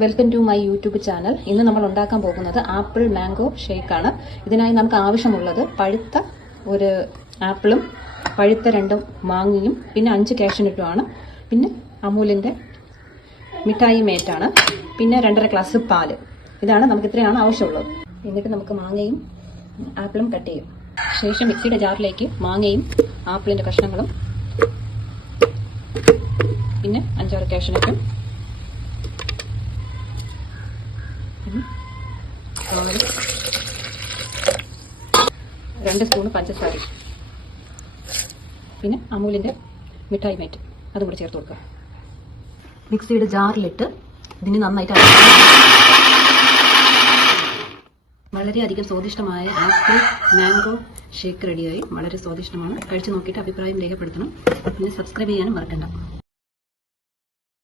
Welcome to my YouTube channel. ഇന്ന് നമ്മൾ ഉണ്ടാക്കാൻ പോകുന്നത് ആപ്പിൾ മാംഗോ ഷേക്കാണ്. ഇതിനായി നമുക്ക് ആവശ്യമുള്ളത് പഴുത്ത ഒരു ആപ്പിളും പഴുത്ത 2 മാങ്ങയും പിന്നെ 5 കാഷ്യൂനട്ടുമാണ്. പിന്നെ അമൂലിൻ്റെ മിഠായി മേറ്റാണ്. പിന്നെ 2.5 ഗ്ലാസ് പാല്. ഇതാണ് നമുക്ക് ഇത്രയാണ് ആവശ്യമുള്ളത്. എന്നിട്ട് നമുക്ക് മാങ്ങയും ആപ്പിളും കട്ട് ചെയ്യും. ശേഷം മിക്സിയുടെ ജാറിലേക്ക് മാങ്ങയും ആപ്പിളിൻ്റെ കഷ്ണങ്ങളും പിന്നെ 5-6 കാഷ്യൂനട്ടും 2 സ്പൂൺ പഞ്ചസാര പിന്നെ അമൂലിൻ്റെ മിഠായി മേറ്റ് അതും കൂടി ചേർത്ത് കൊടുക്കുക. മിക്സിയുടെ ജാറിലിട്ട് ഇതിന് നന്നായിട്ട് വളരെയധികം സ്വാദിഷ്ടമായ ആപ്പിൾ മാംഗോ ഷേക്ക് റെഡിയായി. വളരെ സ്വാദിഷ്ടമാണ്. കഴിച്ചു നോക്കിയിട്ട് അഭിപ്രായം രേഖപ്പെടുത്തണം. പിന്നെ സബ്സ്ക്രൈബ് ചെയ്യാനും മറക്കണ്ട.